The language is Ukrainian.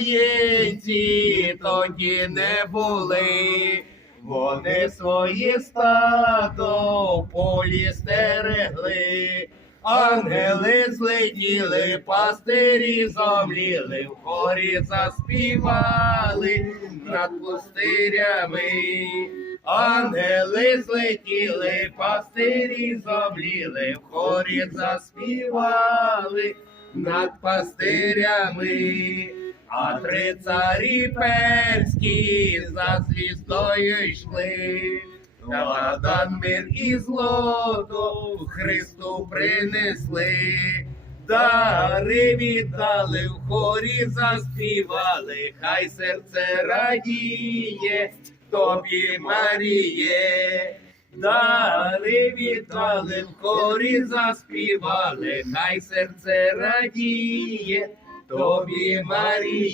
Єнці тоді не були, вони своє стадо в полі стерегли. Ангели злетіли, пастирі зомліли, в хорі заспівали над пустирями. Ангели злетіли, пастирі зомліли, в хорі заспівали над пастирями. А три царі перські за звіздою йшли. Ладан мир і злото Христу принесли, дари віддали, в хорі заспівали, хай серце радіє, тобі Маріє. Дари віддали, в хорі заспівали, хай серце радіє, тобі Маріє.